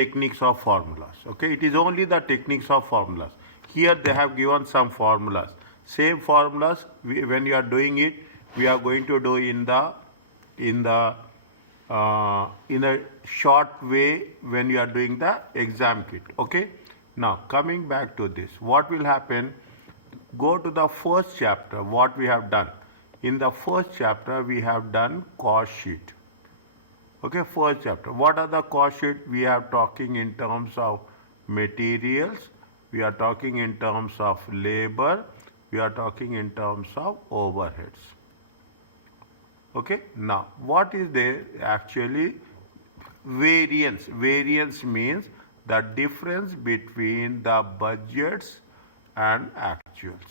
techniques of formulas. Okay, it is only the techniques of formulas. Here they have given some formulas. Same formulas, when you are doing it, we are going to do in a short way when you are doing the exam kit. Okay, now coming back to this, what will happen? Go to the first chapter. What we have done in the first chapter, we have done cost sheet. Okay, first chapter. What are the cost sheet? We are talking in terms of materials, we are talking in terms of labor, we are talking in terms of overheads. Okay, now what is there actually? Variance. Variance means the difference between the budgets and actuals.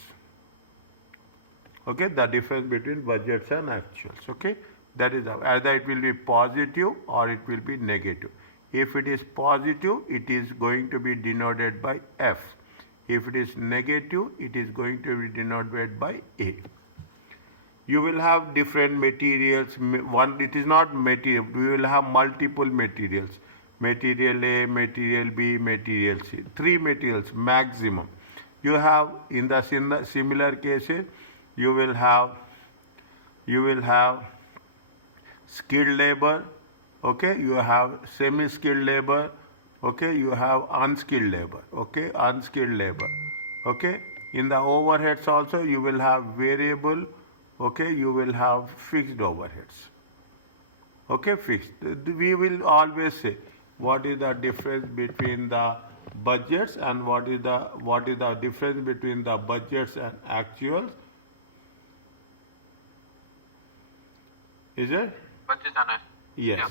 Okay, the difference between budgets and actuals. Okay, that is either it will be positive or it will be negative. If it is positive, it is going to be denoted by F. If it is negative, it is going to be denoted by A. You will have different materials. One, it is not material. We will have multiple materials. Material A, material B, material C. 3 materials maximum. You have in the similar cases, you will have skilled labor, okay, you have semi-skilled labor, okay, you have unskilled labor, okay, unskilled labor, okay. In the overheads also you will have variable, okay, you will have fixed overheads, okay, fixed. We will always say what is the difference between the budgets and what is the difference between the budgets and actuals. Is it? Budget and yes. Yeah.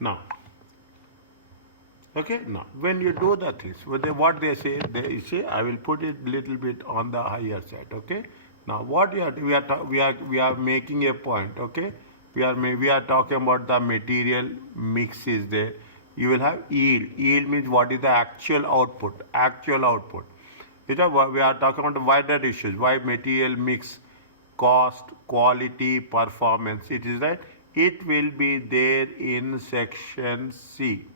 Now, okay, now when you do the things, what they say, I will put it little bit on the higher side. Okay. Now, what we are making a point. Okay. We are talking about the material mix is there. You will have yield. Yield means what is the actual output. Actual output. We are talking about the wider issues. Why material mix, cost, quality, performance. It is right. It will be there in section C.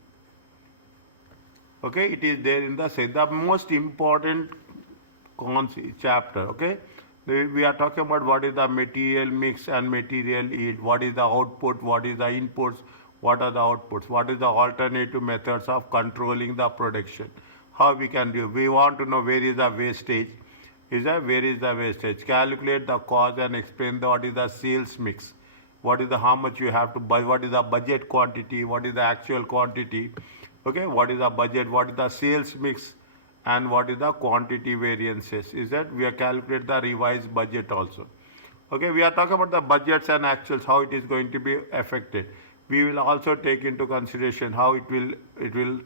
Okay, it is there in the most important chapter. Okay. We are talking about what is the material mix and material yield, what is the output, what is the inputs, what are the outputs, what is the alternative methods of controlling the production, how we can do. We want to know where is the wastage, where is the wastage, calculate the cost and explain what is the sales mix, what is the how much you have to buy, what is the budget quantity, what is the actual quantity, okay, what is the budget, what is the sales mix, and what is the quantity variances. Is that we are calculate the revised budget also. Okay, we are talking about the budgets and actuals, how it is going to be affected. We will also take into consideration how it will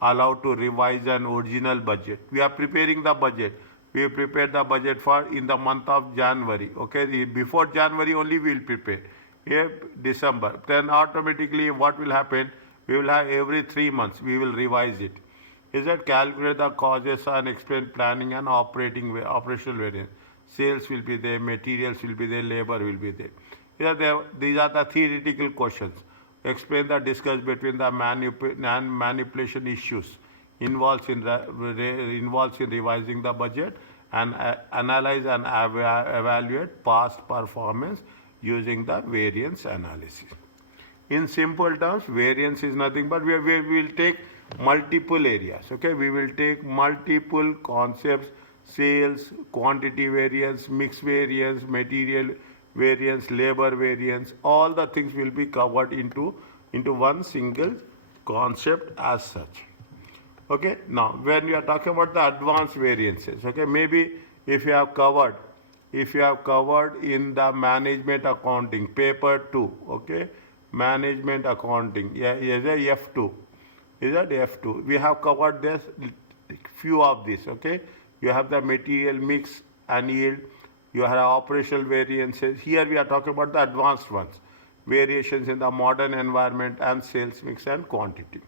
allow to revise an original budget. We are preparing the budget. We have prepared the budget for in the month of January. Okay, before January only we will prepare. Here December. Then automatically what will happen? We will have every 3 months we will revise it. Is that calculate the causes and explain planning and operational variance. Sales will be there, materials will be there, labor will be there. These are the theoretical questions. Explain the discuss between the manipulation issues involves in revising the budget and analyze and evaluate past performance using the variance analysis. In simple terms, variance is nothing but we will take multiple areas. Okay, we will take multiple concepts: sales, quantity variance, mix variance, material variance, labor variance. All the things will be covered into one single concept as such. Okay, now when we are talking about the advanced variances, okay, maybe if you have covered in the management accounting paper 2, okay, management accounting, yeah, is a F2. Is that F2? We have covered this few of these. Okay, you have the material mix and yield. You have operational variances. Here we are talking about the advanced ones, variations in the modern environment and sales mix and quantity.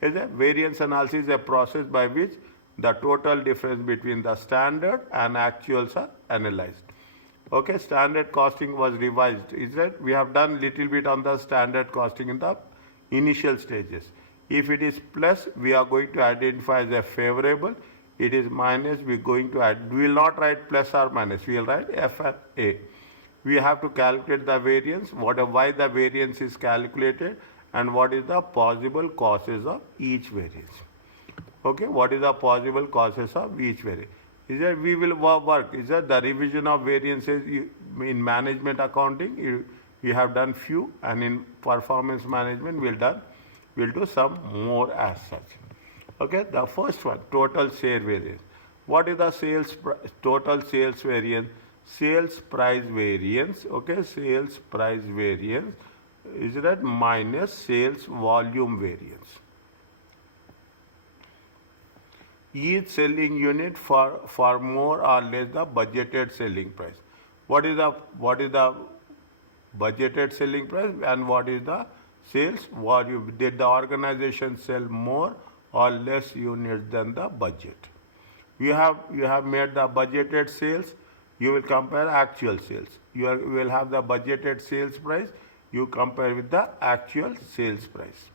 Is a variance analysis is a process by which the total difference between the standard and actuals are analyzed. Okay, standard costing was revised. Is that we have done little bit on the standard costing in the initial stages. If it is plus, we are going to identify as a favorable. It is minus, we are going to add. We will not write plus or minus. We will write F and A. We have to calculate the variance, why the variance is calculated, and what is the possible causes of each variance. Okay, what is the possible causes of each variance? Is that we will work, is that the revision of variances in management accounting, we have done few, and in performance management we'll do some more as such. Okay, the first one, total share variance. What is the total sales variance? Sales price variance, okay, sales price variance, is that minus sales volume variance. Each selling unit for more or less the budgeted selling price. What is the budgeted selling price and what is the sales volume? Did the organization sell more or less units than the budget? You have made the budgeted sales. You will compare actual sales. You will have the budgeted sales price. You compare with the actual sales price.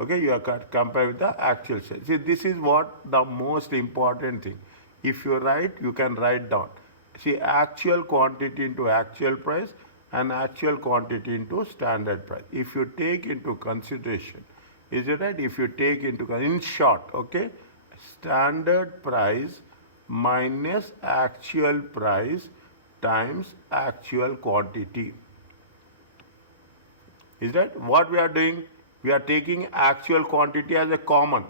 Okay, you compare with the actual sales. See, this is what the most important thing. If you write, you can write down. See, actual quantity into actual price and actual quantity into standard price. If you take into consideration, is it right? If you take into, in short, okay, standard price minus actual price times actual quantity. Is that what we are doing? We are taking actual quantity as a common.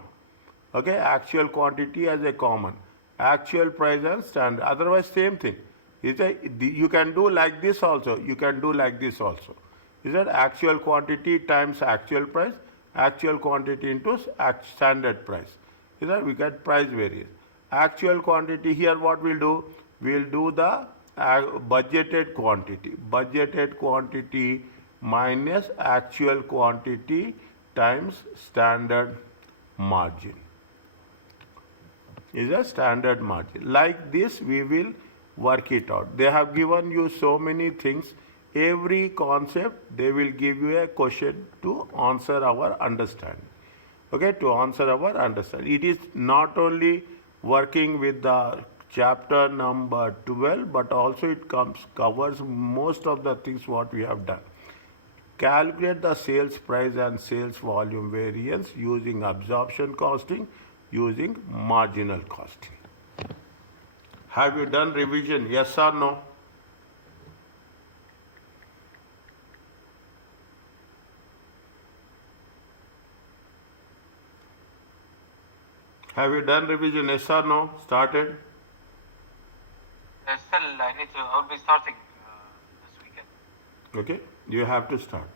Okay, actual quantity as a common. Actual price and standard. Otherwise, same thing. Is that you can do like this also. You can do like this also. Is that actual quantity times actual price, actual quantity into standard price. Is that we get price variance. Actual quantity here, what we'll do? We'll do the budgeted quantity. Budgeted quantity minus actual quantity times standard margin. Is a standard margin. Like this, we will work it out. They have given you so many things. Every concept, they will give you a question to answer our understanding. Okay, to answer our understanding. It is not only working with the chapter number 12, but also it covers most of the things what we have done. Calculate the sales price and sales volume variance using absorption costing, using marginal costing. Have you done revision? Yes or no? Have you done revision? Yes or no? Started? Still, I will be starting this weekend. Okay, you have to start.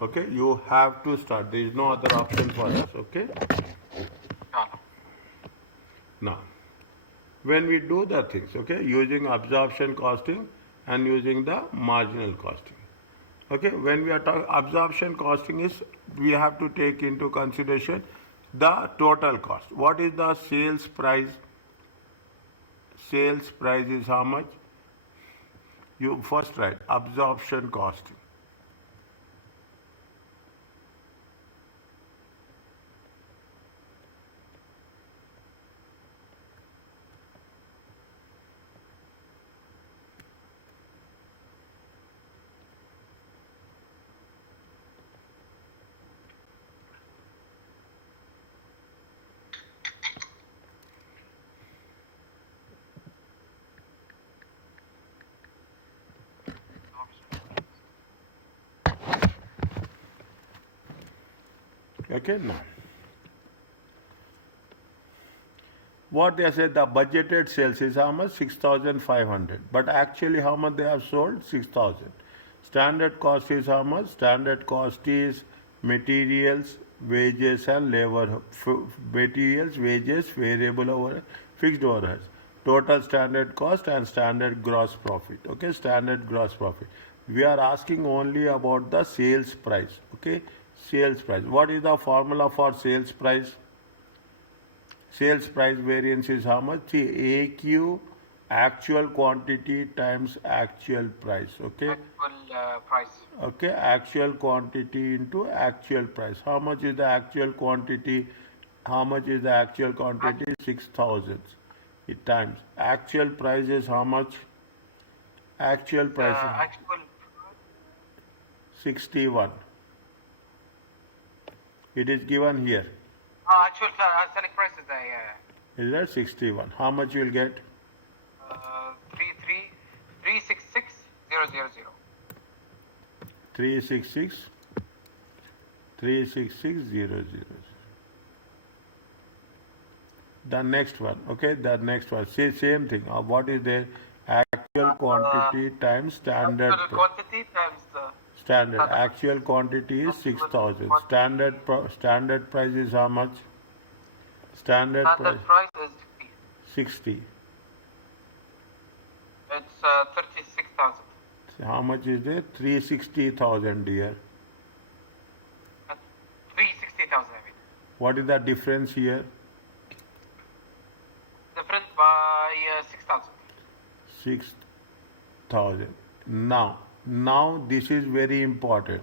Okay, you have to start. There is no other option for us. Okay? No. Now, when we do the things, okay, using absorption costing and using the marginal costing. Okay, when we are talking absorption costing is, we have to take into consideration the total cost. What is the sales price? Sales price is how much? You first write absorption costing. Okay, now. What they said, the budgeted sales is how much? 6,500. But actually how much they have sold? 6,000. Standard cost is how much? Standard cost is materials, wages and labor. Materials, wages, variable overhead, fixed overheads. Total standard cost and standard gross profit. Okay, standard gross profit. We are asking only about the sales price. Okay, sales price. What is the formula for sales price? Sales price variance is how much? See, AQ, actual quantity times actual price. Okay. Actual price. Okay, actual quantity into actual price. How much is the actual quantity? How much is the actual quantity? 6,000. It times. Actual price is how much? Actual price is Actual 61. It is given here. actual selling price is Is that 61? How much you will get? 366,000. 366 366,000. The next one, okay, the next one. Say same thing. What is the actual quantity times standard Actual quantity times the standard. standard price. Actual quantity is Actual 6,000. quantity. Standard price is how much? Standard price Standard price is 60. 60. It's 36,000. How much is there? 360,000, dear. 360,000, I mean. What is the difference here? Different by 6,000. 6,000. Now this is very important.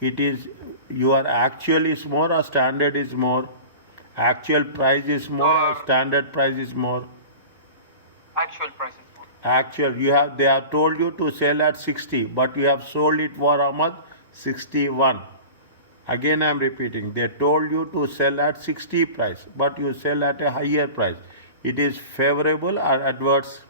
It is your actual is more or standard is more? Actual price is more or standard price is more? Actual price is more. Actual, they have told you to sell at 60, but you have sold it for how much? 61. Again I am repeating, they told you to sell at 60 price, but you sell at a higher price. It is favorable or adverse?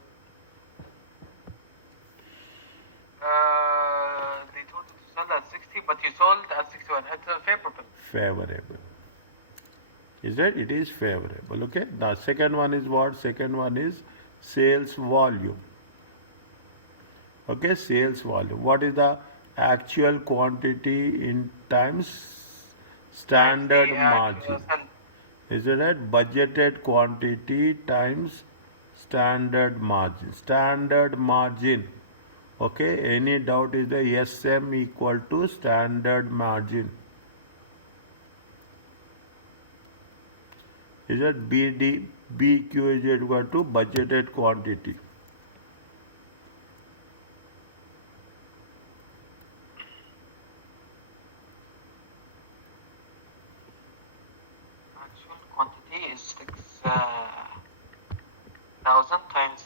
They told you to sell at 60, but you sold at 61. It's favorable. Favorable. Is that? It is favorable. Okay. Now second one is what? Second one is sales volume. Okay, sales volume. What is the actual quantity in times standard margin? Is it right? Budgeted quantity times standard margin. Standard margin. Okay, any doubt is the SM equal to standard margin. Is it BQ is equal to budgeted quantity. Actual quantity is 6,000 times.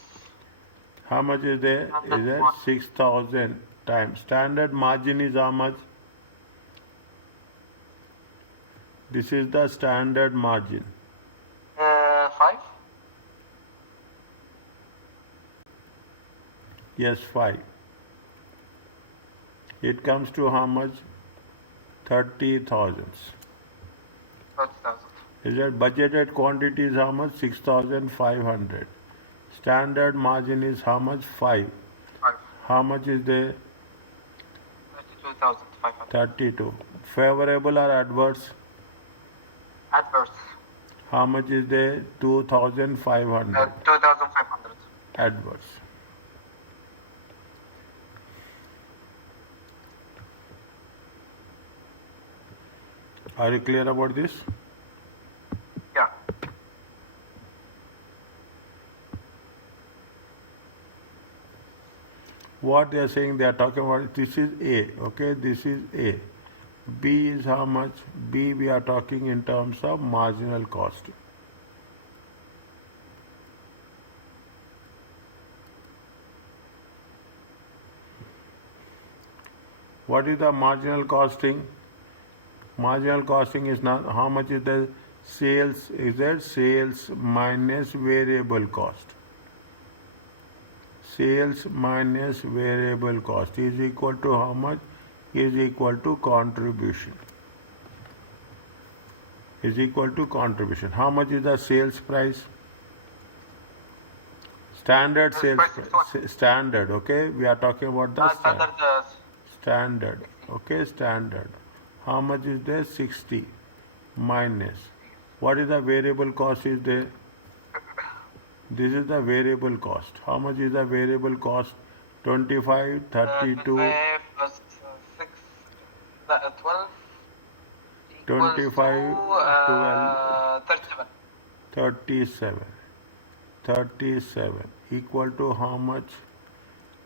How much is there? Is there 6,000 times. Standard margin is how much? This is the standard margin. 5. Yes, 5. It comes to how much? 30,000. 30,000. Is that budgeted quantity is how much? 6,500. Standard margin is how much? 5. 5. How much is there? 32,500. 32. Favorable or adverse? Adverse. How much is there? 2,500. 2,500. Adverse. Are you clear about this? Yeah. What they are saying, they are talking about this is A, okay, this is A. B is how much? B we are talking in terms of marginal cost. What is the marginal costing? Marginal costing is not how much is the sales, is that sales minus variable cost. Sales minus variable cost is equal to how much? Is equal to contribution. Is equal to contribution. How much is the sales price? Standard sales price. Standard, okay? We are talking about the standard. Okay, standard. How much is there? 60 minus. What is the variable cost is there? This is the variable cost. How much is the variable cost? 25, 32. 25 plus 6, 12. 25, 12. 37. 37. 37 equal to how much?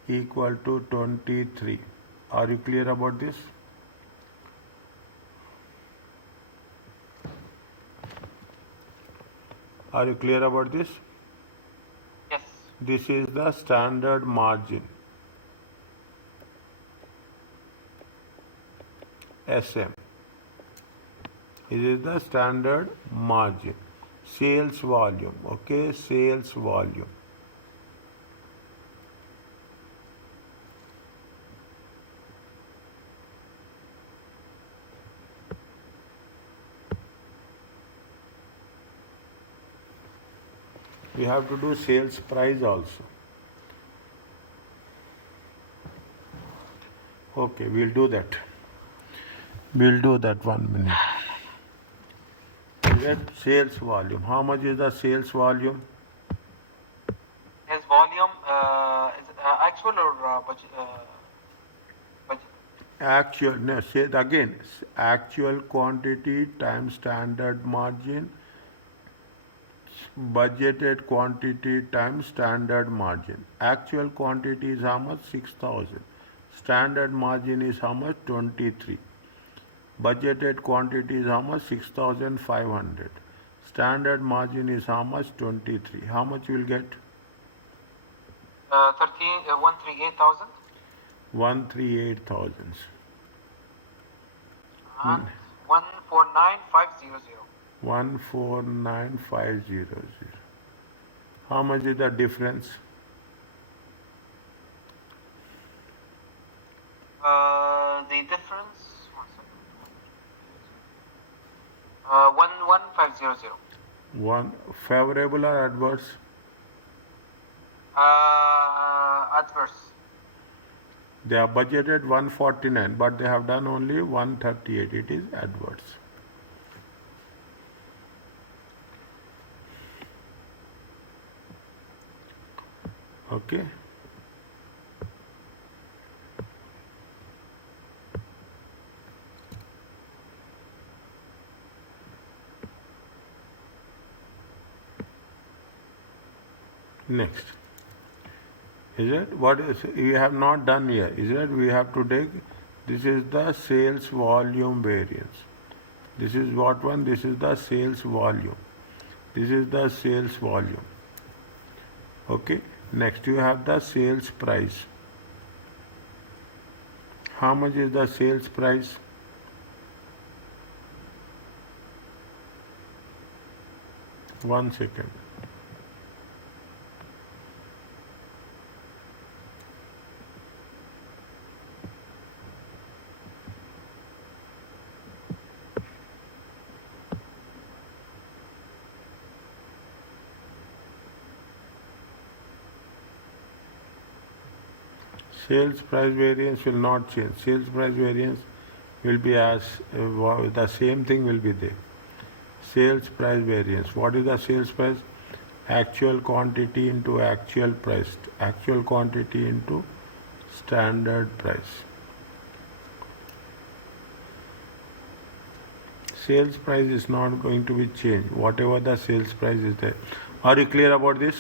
Equal to 23. Are you clear about this? Are you clear about this? Yes. This is the standard margin. SM. It is the standard margin. Sales volume. Okay, sales volume. We have to do sales price also. Okay, we'll do that. We'll do that 1 minute. Is that sales volume? How much is the sales volume? His volume is actual or budget? Budget. Actual, no, say it again. Actual quantity times standard margin, budgeted quantity times standard margin. Actual quantity is how much? 6,000. Standard margin is how much? 23. Budgeted quantity is how much? 6,500. Standard margin is how much? 23. How much you will get? 138,000. 138,000. 149,500. 149,500. How much is the difference? The difference. 11500. One favorable or adverse? Adverse. They are budgeted 149, but they have done only 138. It is adverse. Okay. Next. Is it? What is we have not done here? Is it? We have to take. This is the sales volume variance. This is what one? This is the sales volume. This is the sales volume. Okay. Next, you have the sales price. How much is the sales price? One second. Sales price variance will not change. Sales price variance will be as the same thing will be there. Sales price variance. What is the sales price? Actual quantity into actual price. Actual quantity into standard price. Sales price is not going to be changed. Whatever the sales price is there. Are you clear about this?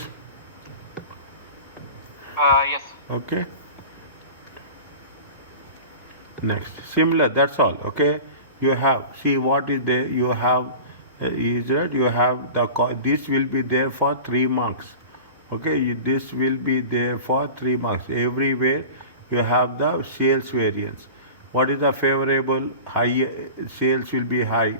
Yes. Okay. Next, similar, that's all. Okay, you have, see what is there, you have is that you have this will be there for 3 marks. Okay, this will be there for 3 marks. Everywhere you have the sales variance. What is the favorable? High sales will be high.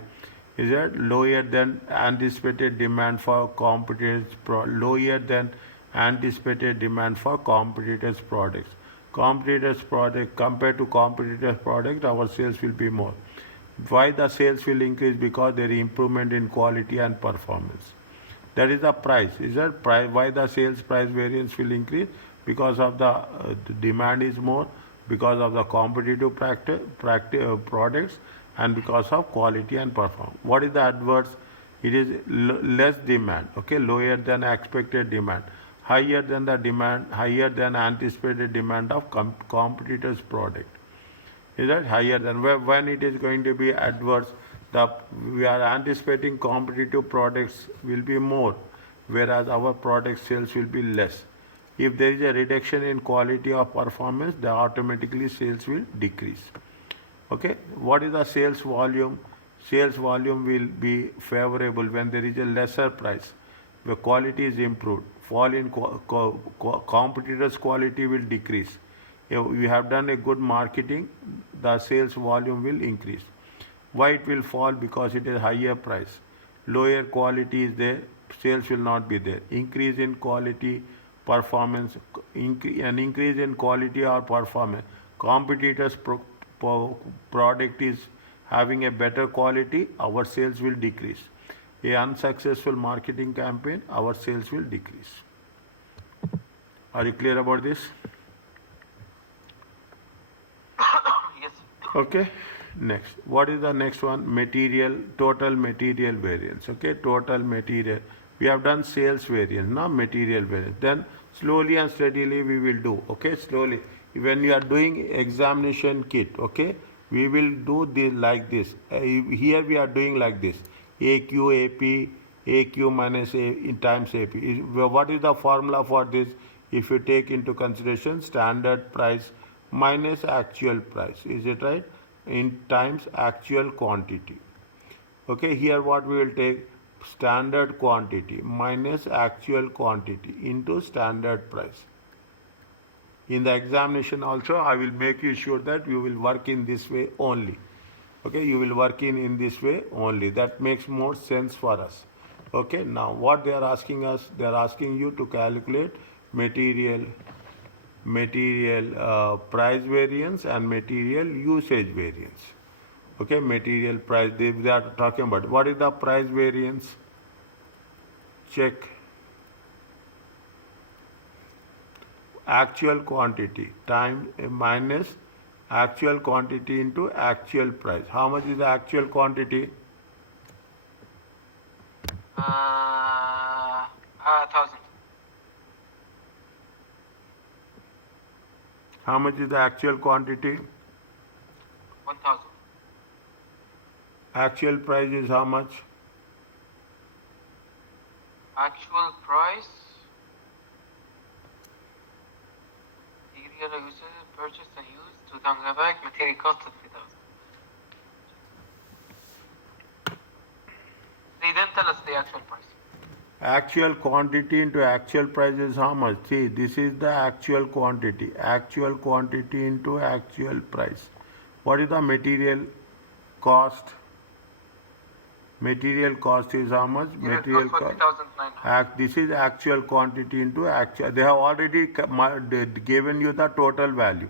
Is that lower than anticipated demand for competitors? Lower than anticipated demand for competitors' products. Competitors' product compared to competitors' product, our sales will be more. Why the sales will increase? Because there is improvement in quality and performance. That is the price. Is that price? Why the sales price variance will increase? Because of the demand is more, because of the competitive products, and because of quality and performance. What is the adverse? It is less demand. Okay, lower than expected demand. Higher than the demand, higher than anticipated demand of competitors' product. Is that higher than when it is going to be adverse? we are anticipating competitive products will be more, whereas our product sales will be less. If there is a reduction in quality of performance, then automatically sales will decrease. Okay, what is the sales volume? Sales volume will be favorable when there is a lesser price. The quality is improved. Fall in competitors' quality will decrease. If we have done a good marketing, the sales volume will increase. Why it will fall? Because it is higher price. Lower quality is there, sales will not be there. Increase in quality, performance, an increase in quality or performance. Competitors' product is having a better quality, our sales will decrease. A unsuccessful marketing campaign, our sales will decrease. Are you clear about this? Yes. Okay. Next, what is the next one? Material, total material variance. Okay, total material. We have done sales variance, now material variance. Then slowly and steadily we will do. Okay, slowly. When you are doing examination kit, okay, we will do this like this. Here we are doing like this. AQ, AP, AQ minus A in times AP. What is the formula for this? If you take into consideration standard price minus actual price, is it right? In times actual quantity. Okay, here what we will take? Standard quantity minus actual quantity into standard price. In the examination also, I will make you sure that you will work in this way only. Okay, you will work in this way only. That makes more sense for us. Okay, now what they are asking us? They are asking you to calculate material price variance and material usage variance. Okay, material price, they are talking about. What is the price variance? Check. Actual quantity time minus actual quantity into actual price. How much is the actual quantity? 1,000. How much is the actual quantity? 1,000. Actual price is how much? Actual price. Material usage, purchased and used, 2,000 bag. Material cost of 3,000. They didn't tell us the actual price. Actual quantity into actual price is how much? See, this is the actual quantity. Actual quantity into actual price. What is the material cost? Material cost is how much? Material cost. 40,900. This is actual quantity into actual. They have already given you the total value.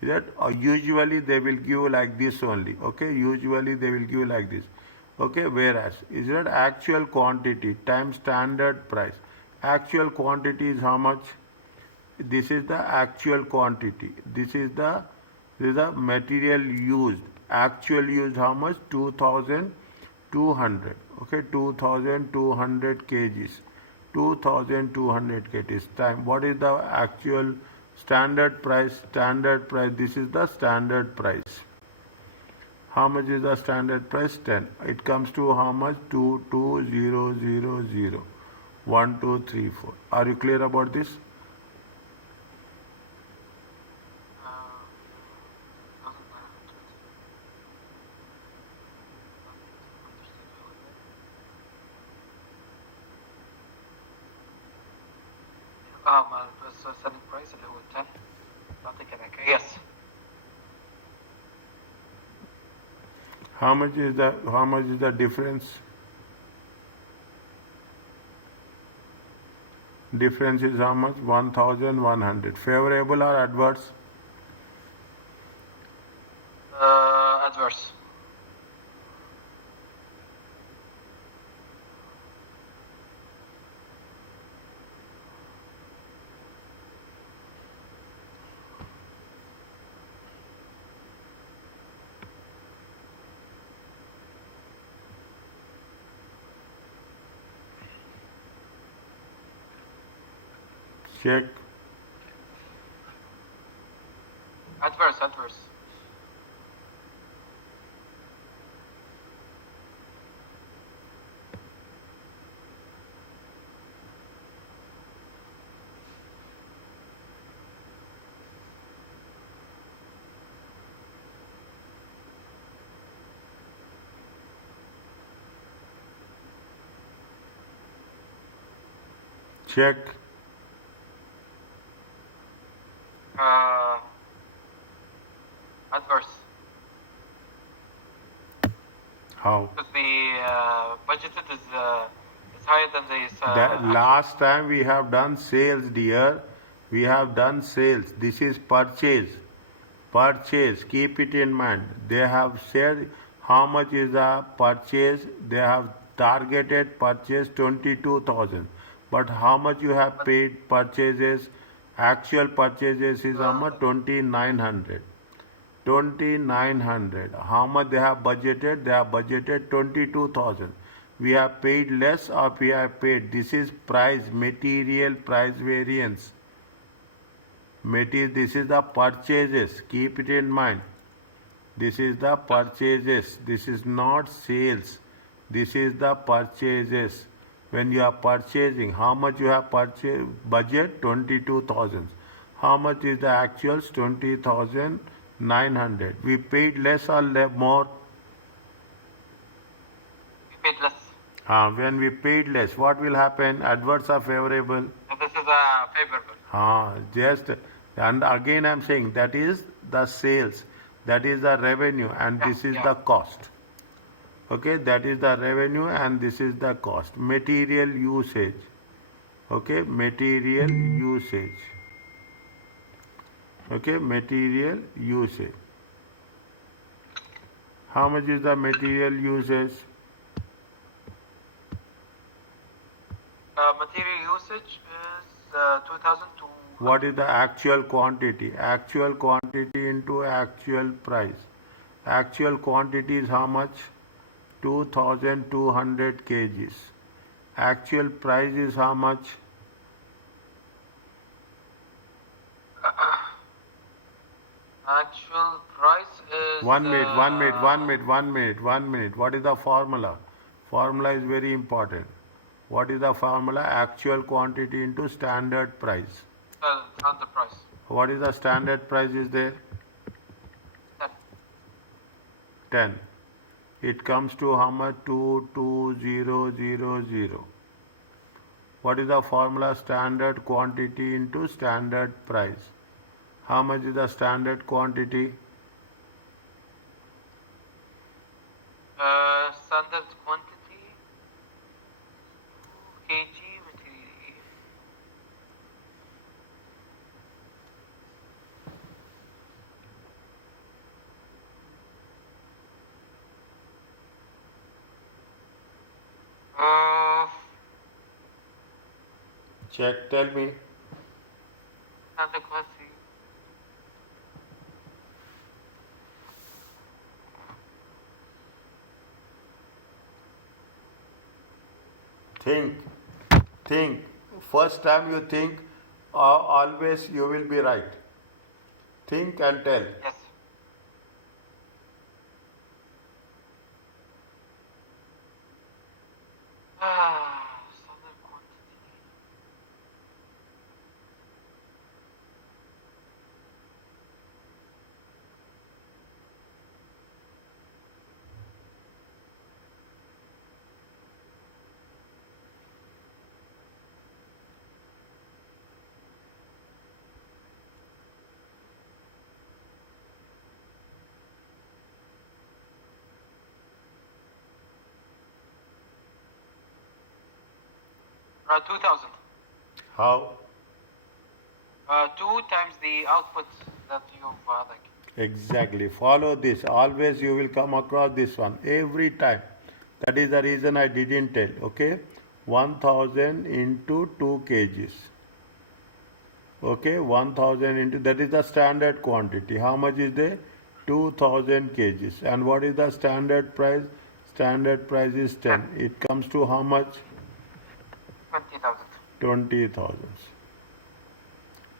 Is that? Usually they will give like this only. Okay. Usually they will give like this. Okay. Whereas is that actual quantity times standard price. Actual quantity is how much? This is the actual quantity. This is the material used. Actual used how much? 2,200. Okay, 2,200 kgs. 2,200 kgs time. What is the actual standard price? Standard price. This is the standard price. How much is the standard price? 10. It comes to how much? 2,2,0,0. 1, 2, 3, 4. Are you clear about this? selling price اللي هو 10 بعطيك هذاك. Yes. How much is the difference? Difference is how much? 1,100. Favorable or adverse? Adverse. Check. Adverse. Check. Adverse. How? Because the budgeted is higher than this. That last time we have done sales, dear. We have done sales. This is purchase. Purchase. Keep it in mind. They have said how much is the purchase. They have targeted purchase 22,000. But how much you have paid purchases? Actual purchases is how much? 2,900. 2,900. How much they have budgeted? They have budgeted 22,000. We have paid less or we have paid. This is price, material price variance. This is the purchases. Keep it in mind. This is the purchases. This is not sales. This is the purchases. When you are purchasing, how much you have purchased? Budget 22,000. How much is the actuals? 20,900. We paid less or more? We paid less. When we paid less, what will happen? Adverse or favorable? This is favorable. And again I am saying that is the sales, that is the revenue, and this is the cost. Okay, that is the revenue and this is the cost. Material usage. Okay, material usage. Okay, material usage. How much is the material usage? Material usage is 2,000 What is the actual quantity? Actual quantity into actual price. Actual quantity is how much? 2,200 kgs. Actual price is how much? Actual price is... One minute. What is the formula? Formula is very important. What is the formula? Actual quantity into standard price. Standard price. What is the standard price is there? 10. 10. It comes to how much? 22000. What is the formula? Standard quantity into standard price. How much is the standard quantity? Standard quantity 2 kg material. Check, tell me. Standard quantity. Think. First time you think, always you will be right. Think and tell. Yes. Standard quantity. Uh, 2,000. How? 2 times the output that you've like. Exactly. Follow this. Always you will come across this one. Every time. That is the reason I didn't tell. Okay? 1000 into 2 kgs. Okay? 1000 into, that is the standard quantity. How much is there? 2000 kgs. And what is the standard price? Standard price is 10. It comes to how much? 20,000. 20,000.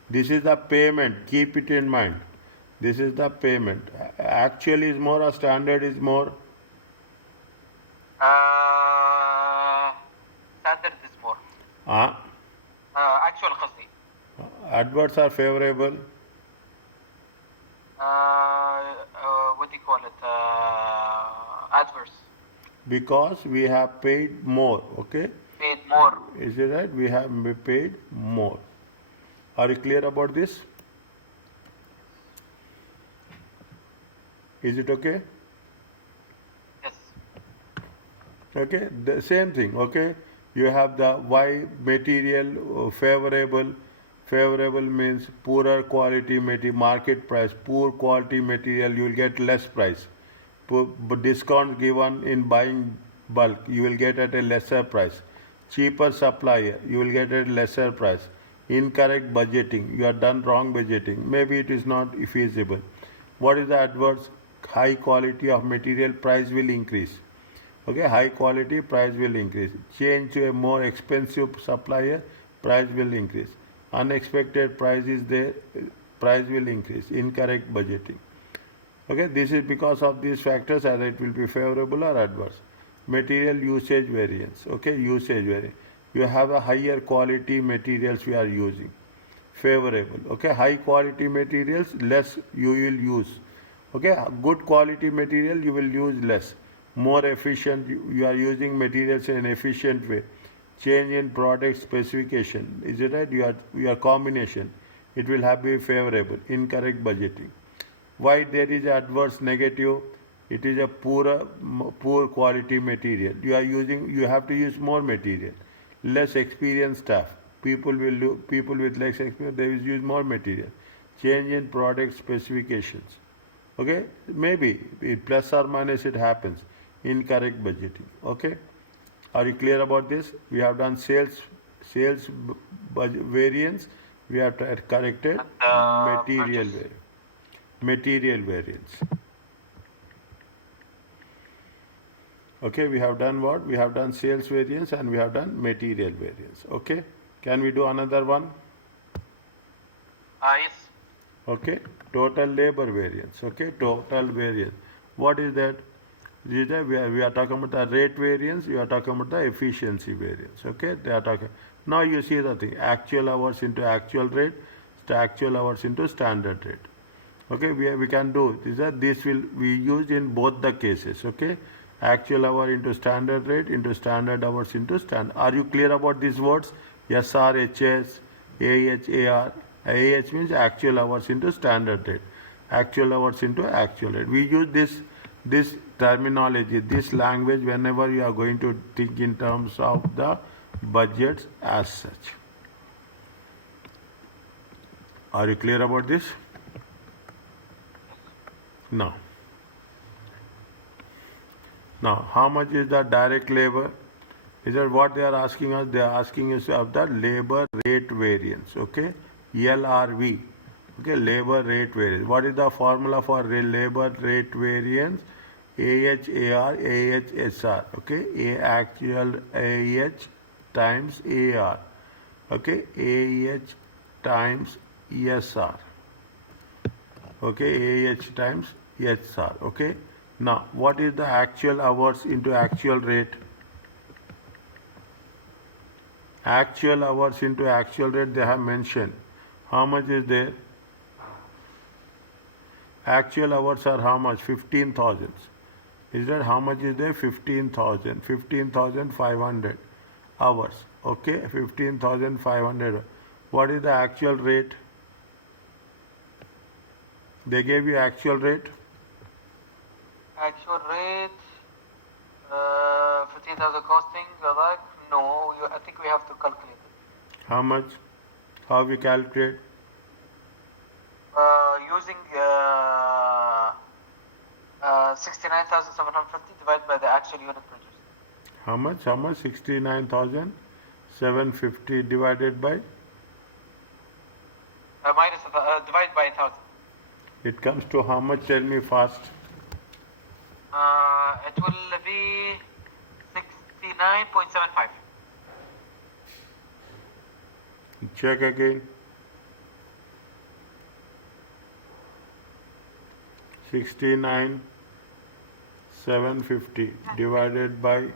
This is the payment. Keep it in mind. This is the payment. Actual is more or standard is more? Standard is more. Actual قصدي. Adverse or favorable? What do you call it? Adverse. Because we have paid more. Okay? Paid more. more. Is it right? We have paid more. Are you clear about this? Is it okay? Yes. Okay, the same thing. Okay, you have the Y material favorable. Favorable means poorer quality material, market price. Poor quality material, you will get less price. Discount given in buying bulk, you will get at a lesser price. Cheaper supplier, you will get at a lesser price. Incorrect budgeting, you have done wrong budgeting. Maybe it is not feasible. What is the adverse? High quality of material, price will increase. Okay, high quality, price will increase. Change to a more expensive supplier, price will increase. Unexpected price is there, price will increase. Incorrect budgeting. Okay, this is because of these factors, either it will be favorable or adverse. Material usage variance. Okay, usage variance. You have a higher quality materials we are using. Favorable. Okay, high quality materials, less you will use. Okay, good quality material you will use less. More efficient, you are using materials in an efficient way. Change in product specification. Is it right? Your combination. It will have be favorable. Incorrect budgeting. Why there is adverse negative? It is a poor quality material. You have to use more material. Less experienced staff. People with less experience, they will use more material. Change in product specifications. Okay, maybe plus or minus it happens. Incorrect budgeting. Okay, are you clear about this? We have done sales variance. We have corrected And material purchase. material variance. Okay, we have done what? We have done sales variance and we have done material variance. Okay, can we do another one? Yes. Okay, total labor variance. Okay, total variance. What is that? We are talking about the rate variance, we are talking about the efficiency variance. Okay, they are talking. Now you see the thing, actual hours into actual rate, actual hours into standard rate. Okay, we can do this will be used in both the cases. Okay, actual hour into standard rate into standard hours into standard. Are you clear about these words? SR, HS, AH, AR. AH means actual hours into standard rate. Actual hours into actual rate. We use this terminology, this language whenever you are going to think in terms of the budgets as such. Are you clear about this? Now, how much is the direct labor? Is that what they are asking us? They are asking us of the labor rate variance. Okay, LRV. Okay, labor rate variance. What is the formula for labor rate variance? AHAR, AHSR. Okay, actual AH times AR. Okay, AH times SR. Okay, AH times SR. Okay. Now, what is the actual hours into actual rate? Actual hours into actual rate they have mentioned. How much is there? Actual hours are how much? 15,000. Is that how much is there? 15,000. 15,500 hours. Okay, 15,500. What is the actual rate? They gave you actual rate? Actual rate, 15,000 costing, like, no, I think we have to calculate it. How much? How we calculate? Using 69,750 divided by the actual unit produced. How much? How much? 69,750 divided by? Divided by 1,000. It comes to how much? Tell me fast. It will be 69.75. Check again. 69,750 divided by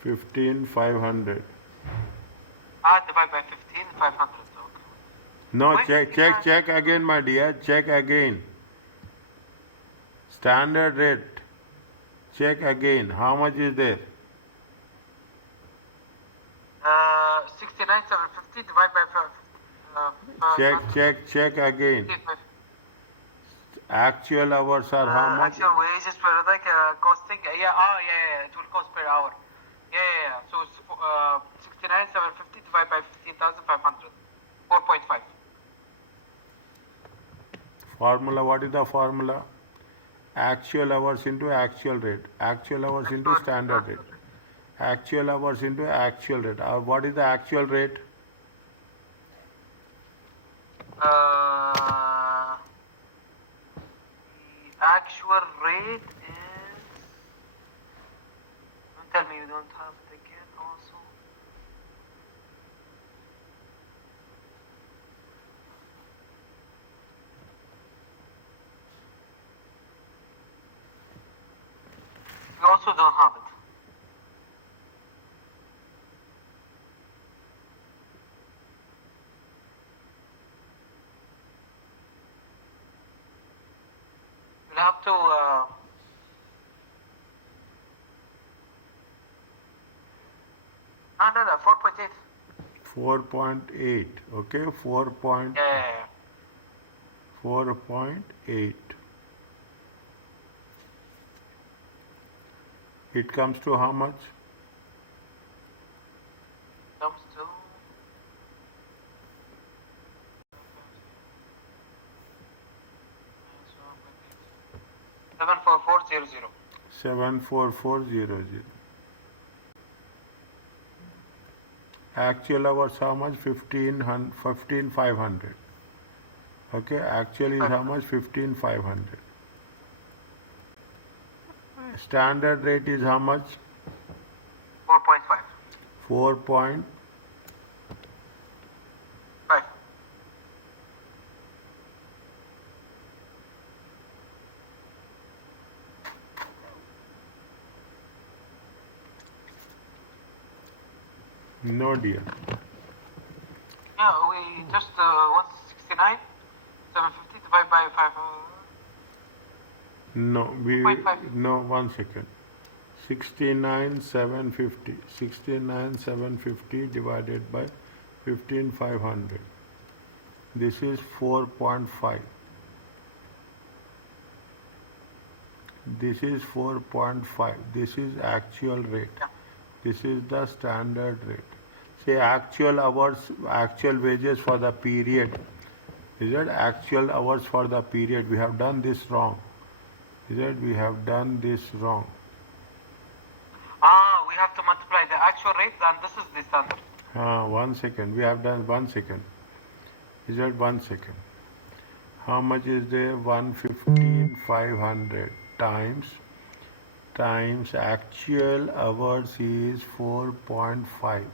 15,500. Divided by 15,500. Okay. No, check again, my dear. Check again. Standard rate. Check again. How much is there? 69,750 divided by 5. Check again. Actual hours are how much? Actual wages per like costing. Yeah. It will cost per hour. Yeah. So it's 69,750 divided by 15,500. 4.5. Formula, what is the formula? Actual hours into actual rate. Actual hours into standard rate. Actual hours into actual rate. What is the actual rate? The actual rate is. Don't tell me you don't have it again also. We also don't have it. We'll have to. No, 4.8. 4.8. Okay, 4.8. Yeah. 4.8. It comes to how much? Comes to 74400. 74400. Actual hours how much? 15,500. Okay, actual is how much? 15,500. Standard rate is how much? 4.5. 4.5. 5. No dear. Yeah, we just 169, 750 divided by 5. No, 2.5. no, 1 second. 69,750. 69,750 divided by 15,500. This is 4.5. This is 4.5. This is actual rate. Yeah. This is the standard rate. Say actual hours, actual wages for the period. Is it actual hours for the period? We have done this wrong. Is it? We have done this wrong. We have to multiply the actual rate and this is the standard. 1 second. We have done 1 second. Is that 1 second? How much is there? 115,500 times actual hours is 4.5.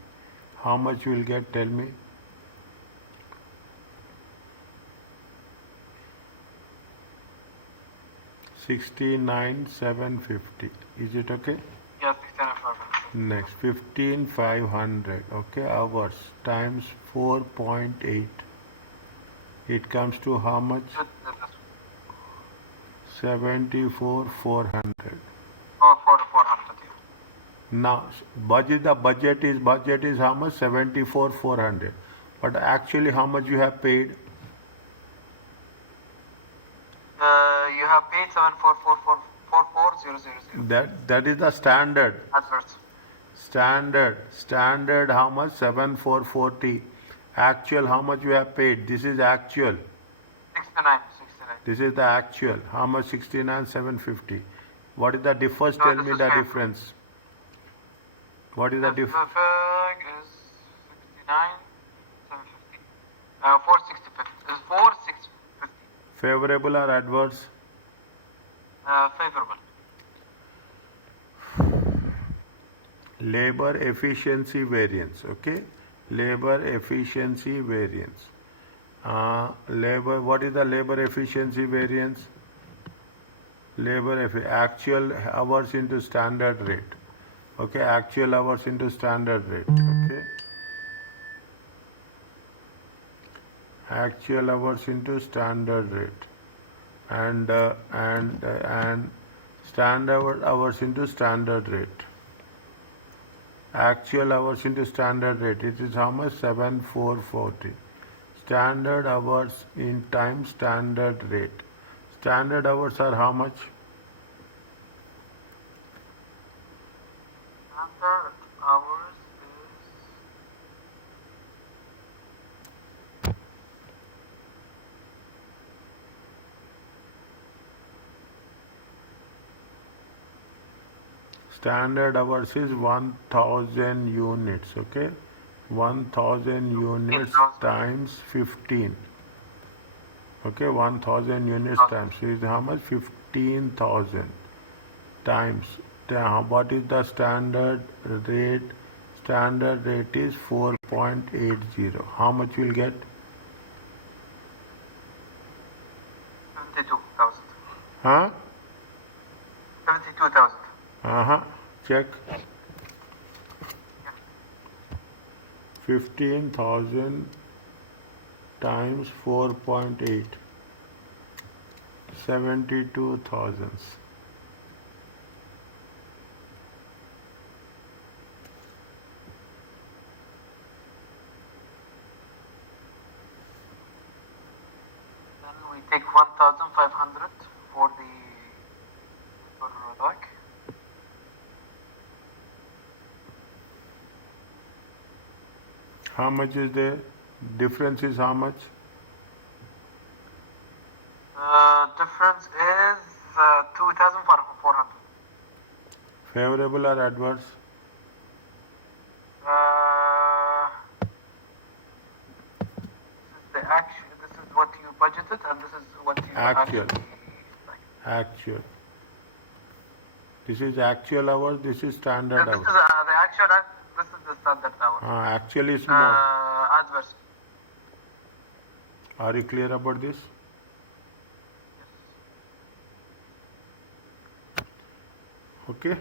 How much you will get? Tell me. 69,750. Is it okay? Yeah, 69,500. Next, 15,500. Okay, hours times 4.8. It comes to how much? 74,400. Oh, 4,400. Yeah. Now, the budget is how much? 74,400. But actually, how much you have paid? You have paid 744,44000. That is the standard. Adverts. Standard how much? 7,440. Actual how much you have paid? This is actual. 69. This is the actual. How much? 69,750. What is the difference? No, Tell this me is the fair. difference. What is the difference? The fig is 69, 750. 460. 460. Favorable or adverse? Favorable. Labor efficiency variance. Okay, labor efficiency variance. What is the labor efficiency variance? Actual hours into standard rate. Okay, actual hours into standard rate. Okay, actual hours into standard rate, and standard hours into standard rate. Actual hours into standard rate. It is how much? 7,440. Standard hours in time standard rate. Standard hours are how much? Standard hours is Standard hours is 1000 units, okay? 1000 units 15,000. times 15. Okay, 1000 units times. So is how much? 15,000 times. What is the standard rate? Standard rate is 4.80. How much will get? 72,000. Huh? 72,000. Check. 15,000 times 4.8. 72,000. Then we take 1,500 for the work. How much is the difference? Is how much? Difference is 2,400. Favorable or adverse? This is the actual. This is what you budgeted, and this is what you Actual. actually like. Actual. This is actual hours. This is standard This is hours. the actual. This is the standard hour. Actual is more. Adverse. Are you clear about this? Okay.